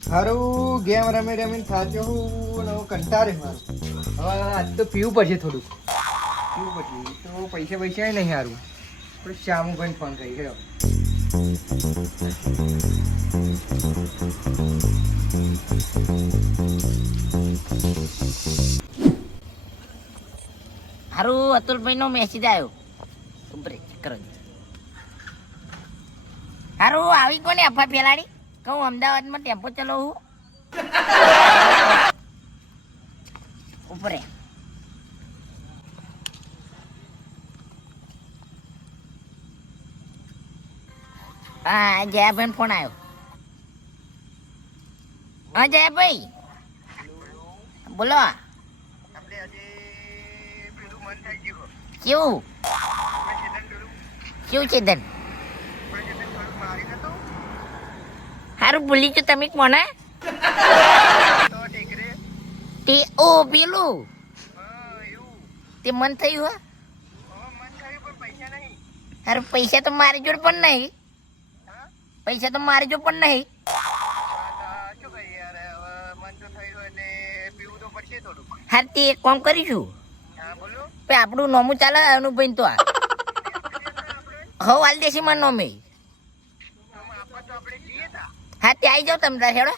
હારું, ગેમ રમી રમીને થાચ્યો હું કંટાળે મારું હવે આજ પીવું પડશે થોડું પીવું પડશે. તો પૈસા પૈસા નહીં સારું પણ શ્યામુભાઈને ફોન કરી હેડો હારું, અતુલભાઈનો મેસેજ આવ્યો. કરો હારું આવી કોને અફા ફેલાડી? કહું અમદાવાદમાં ટેમ્પો ચલાવું ઉપરે. હા જયાભાઈ ફોન આવ્યો. હા જયાભાઈ. બોલો. કેવું? કેવું છે ધન? હારું ભૂલી છો તમે કોને તે ઓ પેલું. તે મન થયું હા? અરે પૈસા તો મારી જોડે પણ નહીં. પૈસા તો મારી જોડે પણ નહીં. હા તે એક કામ કરીશું. આપણું નોમું ચાલે અનુભાઈ તો આ. હવ હાલ દેસી માં નોમે હા તે આવી જાવ તમે હેડો.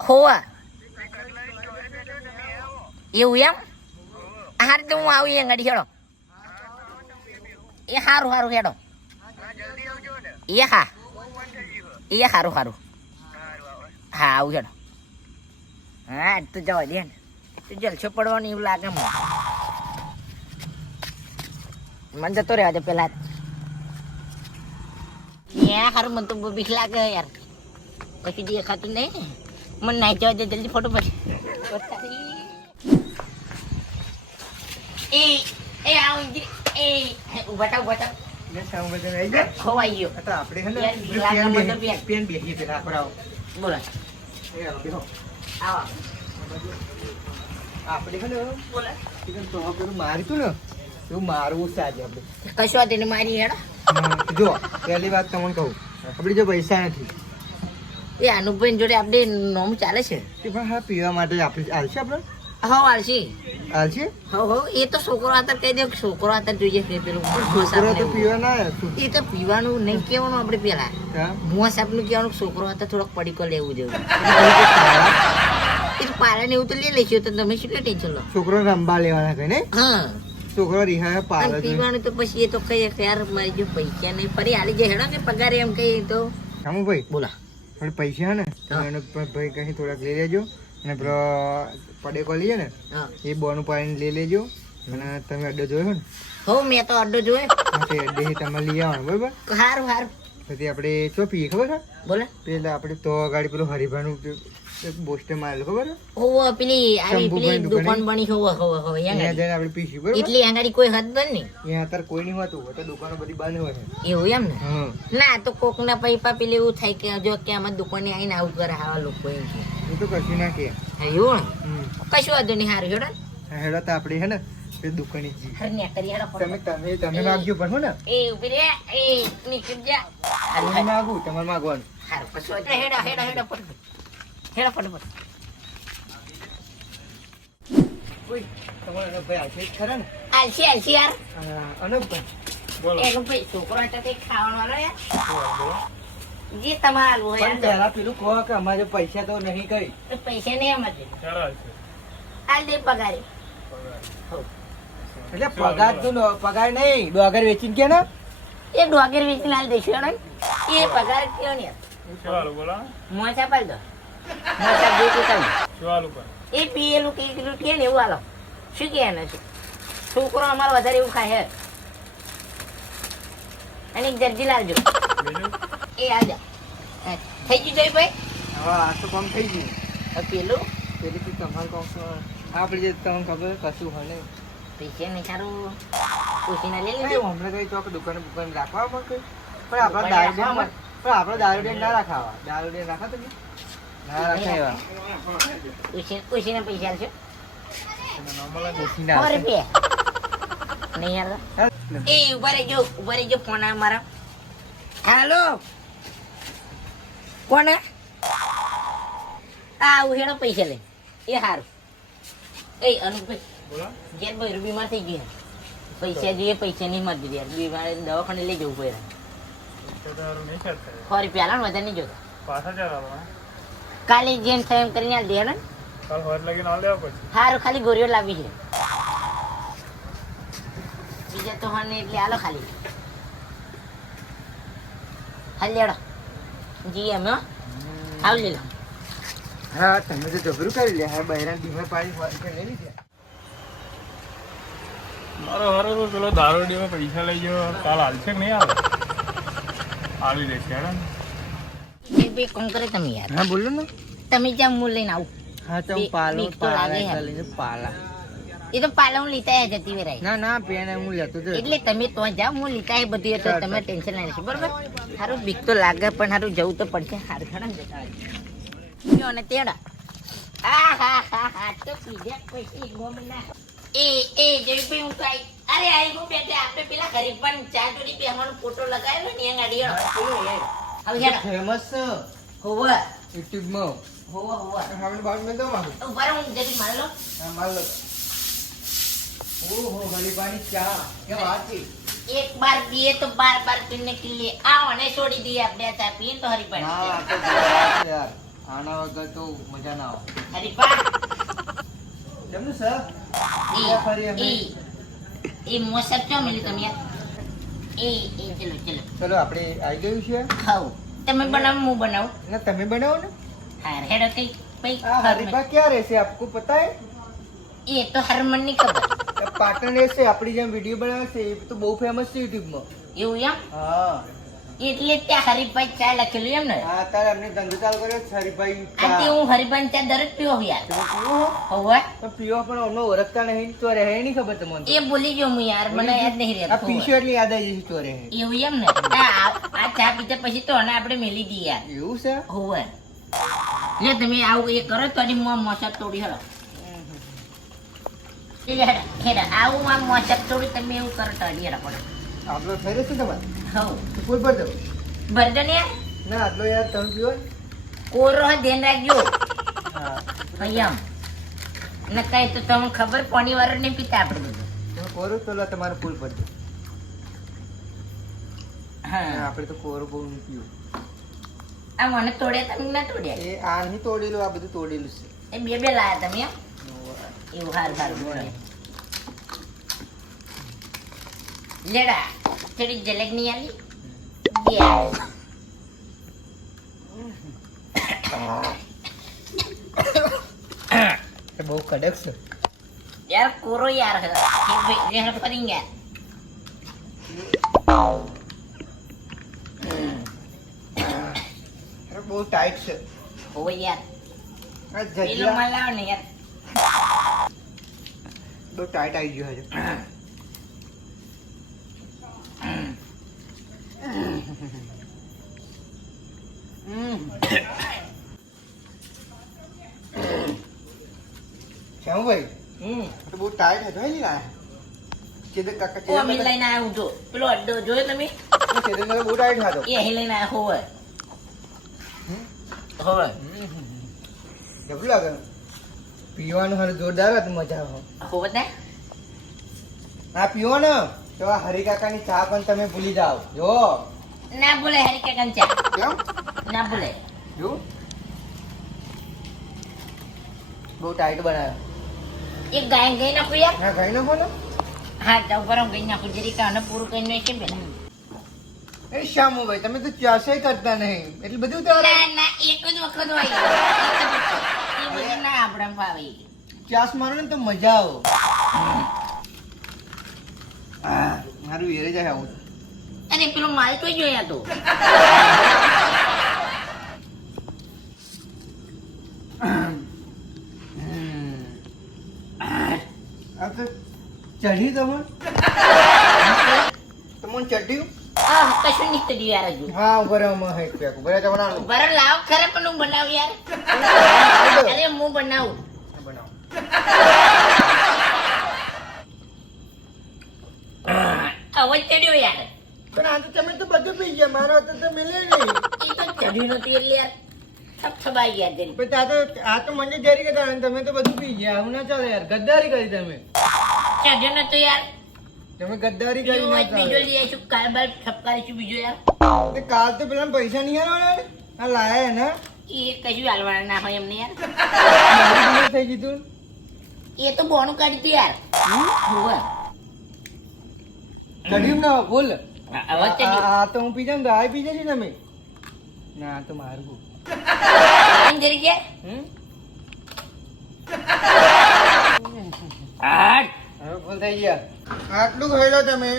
હોવા એવું એમ? હાર તો હું આવી ગાડી હેડો. એ સારું સારું હેડો. એ હા. એ સારું સારું હા, આવું હેડો. હા, તું જવા દે ને. તું જલસો પડવાનું એવું લાગે મને જતો રહેવા દે પેલા ત્યાં હારું મને તો બીક લાગે યાર. કશું દેખાતું નહીં મને નાઈ જવા દે જલ્દી ફોટો પછી એ એ આવ એ ઊભા ખોવાઈ ગયો. આપણે હે ને પેન તો બેસી- પેન. પેન બેસીએ પેલા આપણે આવો એ આવો, બેહો. આવો. આપણે હે ને બોલો. તો પેલું માર્યું તું ને એવું મારવું છે આજે આપણે? કશું વાત નહીં મારી હેડો. જો પહેલી વાત તમને કહું. આપણે જો પૈસા નથી. એ અનુભાઈ જોડે આપણે નોમ ચાલે છે. એ પણ હા પીવા માટે આપણે? હાલશે આપણે હો આલશી હો હો એ તો છોકરો આતર કહી દે છોકરો આતર જોઈએ છે પેલું. છોકરો તો પીવા ના એ તો પીવાનું નહીં કહેવાનું આપણે પેલા? મુઆ સાહેબનું કહેવાનું છોકરો હતા થોડોક પડીકો લેવું જોઈએ. પાલન એવું તો લઈ લઈશું તો તમે શું ટેન્શન લો. છોકરો રંબા લેવાના કઈ ને હા. છોકરો રિહા અને પાલે પીવાનું તો પછી એ તો કહીએ કે યાર મારી જો પૈસા નહીં. ફરી હાલી જાય હેડો કે પગાર એમ કહીએ તો. ભાઈ? બોલા. પણ પૈસા હે. ને હા. ભાઈ કहीं થોડાક લઈ લેજો. અને પેલો પડેકો લઈએ ને હા. એ બોનું પાડીને લઈ લેજો. અને તમે અડ્ડો જોયો ને? હો મેં તો અડ્ડો જોયો. તે અડ્ડેથી તમે લઈ આવવાનું બરોબર? સારું સારું પછી આપણે ચો પીએ ખબર છે? બોલે. પેલા આપણે તો ગાડી પેલું હરિભાનું બોસ્ટે મારેલું ખબર હોવ પેલી આવી પેલી દુકાન બની હોવ હોવ હોવ યાર જઈને આપણે પીસી બરોબર? એટલી આંગાડી કોઈ હદ નહીં. અહીંયા અત્યારે કોઈ નહીં હોતું તો દુકાનો બધી બંધ હોય. એવું એમ ને? ના તો કોક ના પૈપા પેલી એવું થાય કે જો કે આમાં દુકાને આવીને આવું કરે આવા લોકો એમ કે. એ તો કશું ના કે એવું કશું વાંધો નહીં હારું હેડો હેડો તો આપણે હે ને? એ દુકાને કરી હેડો તમે તમે તમે માગજો પણ હો ને? એ ઊભી રે એ નીકળી જા. હારું, માગું તમારે માગવાનું. હારું, નહીં. હેડો હેડો હેડો ફટાફટ. ફટાફટ. કોઈ તમારે ભાઈ આજે જ ને? આલસી આલસી યાર. હા, અનુપભાઈ એનો ભાઈ છોકરો હતો તે ખાવાનો યાર. જે તમારે હોય પણ પહેલા પેલું કહો કે અમારે પૈસા તો નહીં કઈ. પૈસા નહીં અમારે. દે. આલ દે પગારે. એટલે પગાર તો પગાર નહીં ડોગર વેચીને કે ને? એ ડોગર વેચીને લાલ દેશો ને. એ પગાર કયો ને મોસા પાડ દો ટુકડા શિવાલુ પર એ પીએલું કે ને એવું હાલો. શું કે એને છોકરો અમારો વધારે એવું ખાય હે. અને એક જર્જી લાવજો એ આજા. થઈ ગયું જોઈ ભાઈ? આ તો કામ થઈ ગયું. પેલું પેલી તો તમારે કામ આપણે જે તમને ખબર કશું હોય નહીં. પૈસા નહીં સારું. પૂછીને લઈ લેજો હમણાં તો ચોક દુકાને રાખવા પણ પણ આપણા દારૂ પણ આપણા દારૂ ના રાખાવા. દારૂ ડેન રાખા તમે ના રાખાય એવા. પૂછી પૂછીને પૈસા આલશો ના મળે ને. ઓછી સો રૂપિયા. નહીં યાર એ ઊભા રહેજો ઊભા રહેજો ફોન આવે મારા. હાલો. કોણ આ ઉહેડો પૈસા લે એ હારું. એ અનુભાઈ બોલો. ઘેર ભાઈ બીમાર થઈ ગયા પૈસા જોઈએ પૈસા નહીં મળતી યાર. બીમાર દવાખાને લઈ જવું પડે. સો રૂપિયા લાવ વધારે નહીં જોતા. પાછા આવવાના. કાલે જેમ થાય એમ કરીને આલ દે ને. કાલ હોટ લગીને આલ દેવા પછી હારું ખાલી ગોરીઓ લાવી છે. બીજા તો હા એટલે આલો ખાલી. હાલ લેડો. જી અમે આવ લે હા તમે તો જબરું કરી લે હા બહેરા બીમાર પાડી ફોન કે લઈ લીધા. મારો હારો તો પેલો દારૂડીમાં પૈસા લઈ ગયો કાલ હાલશે કે નહીં આવે આવી દેશે હેડો ને. એ બે કરે તમે યાર? હા બોલો ને. તમે જ્યાં હું લઈને આવું. હા તો પાલો તો પાલા લઈને પાલા. એ તો પાલા હું લીતા જતી વેરાય. ના ના પેન હું લેતો તો એટલે તમે તો જાવ હું લીતા એ બધી તો તમે ટેન્શન ના લેશો બરોબર? સારું બીક તો લાગે પણ સારું જવું તો પડશે. સારું ખરા ને જતા અને તેડા. આ હા હા હા તો પીધા પછી ગોમના એ એ જયભાઈ હું કાઈ અરે આઈ હું બેટે આપણે પેલા ગરીબ પણ ચા જોડી બેહવાનો ફોટો લગાવ્યો ને એના ગાડી હવે યાર ફેમસ હોવે. યુટ્યુબમાં હોવે. હોવે હવે બાર મે દો માંગુ ઊભા રહો, હું જરી માર લો હા માર લો ઓહો ગરીબાની ચા. કે વાત છે? એક બાર પીએ તો બાર બાર પીને કિલ્લે આવો અને છોડી દઈએ આપણે ચા પીએ તો હરી છે યાર. આના વગર તો મજા ના આવે. હરીપા કેમનું સર એ ફરી એ એ મોસબ ચો મિલી તમે? યાર એ એ ચલો ચલો. ચલો આપણે આવી ગયું છે? ખાઓ. તમે બનાવો હું બનાવું. ના તમે બનાવો ને. હાર હેડો કઈ ભાઈ આ હરીફા ક્યાં રહેશે આપકો પતા હે એ તો હરમનની ખબર. પાટણ રહેશે આપણી જેમ વીડિયો બનાવે છે એ તો બહુ ફેમસ છે યુટ્યુબમાં એવું એમ? હા. એટલે ત્યાં હરીભાઈ ચા લખેલું એમ ને. હા તારે અમને ધંધો ચાલુ કર્યો છે હરીભાઈ આ તે હું હરીભાઈ ચા દરરોજ પીવો યાર. હવે તો પીવો પણ અમને ઓળખતા નહીં તો રહે નહીં ખબર તમને? એ ભૂલી ગયો હું યાર મને યાદ નહીં આ પીશો એટલે યાદ આવી જશે તો રહે એવું એમ ને? આ ચા પીધા પછી તો અને આપણે મેલી દઈએ યાર. એવું છે? હોવે લે તમે આવું એ કરો તો આની મોં મોસક તોડી હલો આવું આમ મોસક તોડી તમે એવું કરો તો અડી પડે. આટલો ફેરે છે તમારે? હવ તો ફૂલ ભર દો. ભરજો ને? ના આટલો યાર તમે પીવો કોરો ધ્યાન રાખજો. અહીંયા કઈ તો તમને ખબર પાણી વાળો નહીં પીતા આપણે બધું. કોરો તો તમારું ફૂલ દો. હા. આપણે તો કોરો બહુ નહીં પીવું. આ મને તોડ્યા તમે ના તોડ્યા? એ આ નહીં તોડેલું આ બધું તોડેલું છે. એ બે બે લાયા તમે એમ? એવું હારું હારું. બોલો લેડા થોડી જલગ નહીં આવી બે બહુ કડક છે. યાર કોરો યાર યાર ફરી યાર બહુ ટાઈટ છે. ઓ યાર. પેલું મલાવ ને યાર. બહુ ટાઈટ આવી ગયો છે શ્યામભાઈ હમ. તો બહુ ટાઈટ હતો હે લીલા ચેતક કાકા અમે ચેતક લઈને આવ્યો જો. પેલો અડ્ડો જોયો તમે? ચેતક બહુ ટાઈટ હતો એ અહીં લઈને આવ્યો હોય હોવે. જબરું લાગે? પીવાનું હાલ જોરદાર હતું મજા આવે. હોવે ને? આ પીવો ને તો આ હરી કાકાની ચા પણ તમે ભૂલી જાઓ. જો. ના ભૂલે હરી કે કંચા કેમ? ના ભૂલે જો. બહુ ટાઈટ બનાવ્યો એક ગાય ગઈ નાખું યાર હા ગાય નાખો ને હા તો ઉપર હું ગઈ નાખું જરી કાને પૂરું કરી નાખી પેલા એ શ્યામુભાઈ તમે તો ચાસે કરતા નહીં. એટલે બધું તો ના ના એક જ વખત હોય. એ બધું ના આપણે ફાવે ચાસ મારો ને તો મજા આવો. અરે પેલો માલ તો જોયા તો. ચઢી તમને તમને ચડ્યું આ કશું નહીં કર્યું યાર હજુ હા રહો માં ઊભા રહો તો બનાવો બરાબર લાવ, ખરે, પણ હું બનાવું યાર. અરે, હું બનાવું બનાવો. અવાજ ચડ્યો યાર. પણ આ તો તમે તો બધું પી ગયા મારો તો તમે લે નહીં. એ તો ચડ્યું નથી એટલે યાર આ તો મને ડેરી કરતા બધું પી ગયા આવું ના ચાલે યાર ગદ્દારી કરી તમે. ચડ્યો નતો યાર. કાલ તો પેલા પૈસા નહીં આવવાના આ લાયા ને એ કશું હાલવાના ના હોય એમને યાર. થઈ ગયું એ તો બોનું કાઢી યાર. કઢીમ ના બોલ આ- તો હું પી જાઉં તો પીજા પી જશે તમે ના આ તો મારું. એમ જરી ગયા? હમ? હવે ફૂલ થઈ ગયા. આટલું ખાઈ તમે.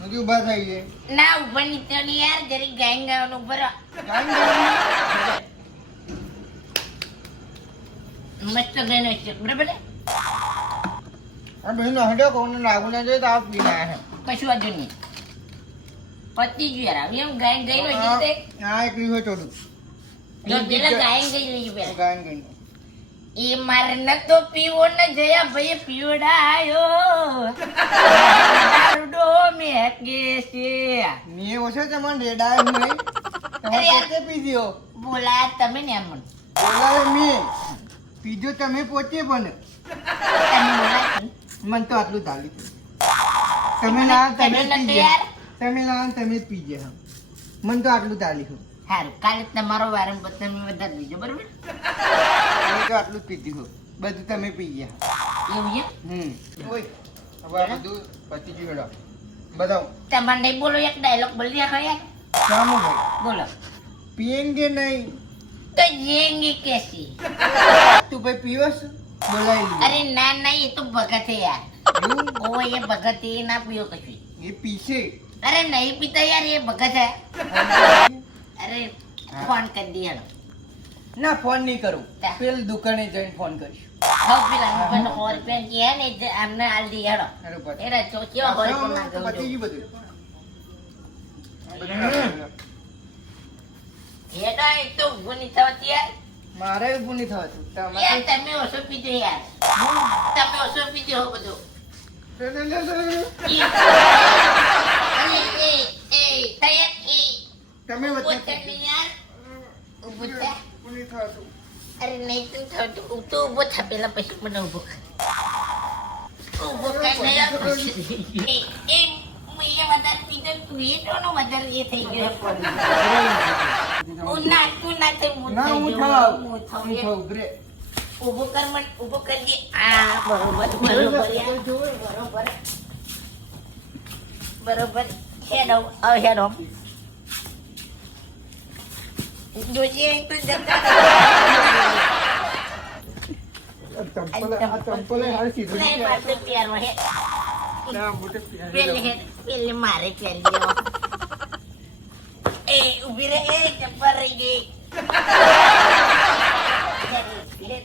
હજી ઊભા થઈ ગયા. ના ઉપર નીચે યાર જરી ગાયન ગાવાનું ઉપર. મસ્ત ગાયનો છે બરાબર આ બહેનો હડો કોને લાગુ ના જોઈએ તો આ પી ના કશું વાંધો નહીં. પતી ગયું યાર એમ ગાયન ગઈ નો જીતે આ એક લીધો ચોડું જો પેલા ગાયન ગઈ લઈ પેલા. ગાયન ગઈ એ મારે તો પીવો ન જયા ભાઈ પીવડાયો. ડો મે કે છે મેં ઓછો તમને રેડાય નહીં. તમે પોતે પી દ્યો. બોલા તમે ને એમ. બોલાવે મેં. પીજો તમે પોતે પણ. બોલા ને? મને તો આટલું તાલી તમે ના તમે તમે પી તમે ના તમે જ પી ગયા મને તો આટલું ચાલી હું. સારું કાલે તમારો વારમ તમે વધારે દીજો બરોબર? મેં તો આટલું જ પીધી ગયું બધું તમે પી ગયા એવું છે? હમ. ઓય. હવે આ બધું પતી ગયું હેડો. બતાવો. તમારે નહીં બોલો એક ડાયલોગ બોલી રાખો યાર. ભાઈ. બોલો. પીએંગે નહીં. તો જેંગે કેસી. તું ભાઈ પીવસ? બોલાવી અરે ના ના એ તો ભગત યાર. ઓ એ ભગત એ ના પીઓ કશું. એ પીશે. અરે નહીં પીતા યાર એ ભગત. હે. અરે ફોન કરી દે હેડો. ના ફોન નહીં કરું. પેલ દુકાને જઈને ફોન કરીશ. હા પેલા રૂપિયાનો પેન કે હે ને આમને આલ દે હેડો. એરા ચો કેવા સો રૂપિયા હા, માંગે પતી ગયું બધું હેડા એ તો ગુની થવાતી યાર. મારે ઊભું નહીં યાર તમે ઓછો પીધો યાર. તમે ઓછો પીધો હો બધું. અરે તમે નહીં થવાતું અરે નહીં તું થતું હું તો ઊભો થા. પેલા પછી મને ઊભો કર. ઊભો કર એ મેં વધારે પીધો તું એ ટોનો વધારે એ થઈ ગયો? હું ના તું ના ના હું થાવ. હું હું થાવ. થાવ બ્રે કર મને ઊભો કરજે આ બરોબર બરોબર યાર. બરોબર. બરોબર. હેડો હવે હેડો જોજે અહીં તો જતા ચંપલ હાલ સીધું નહીં મારતો પ્યારમાં હેડ. ના મોટે પેલે હેડ પેલે મારે પહેરી ubire yang jabbar ini. Jadi,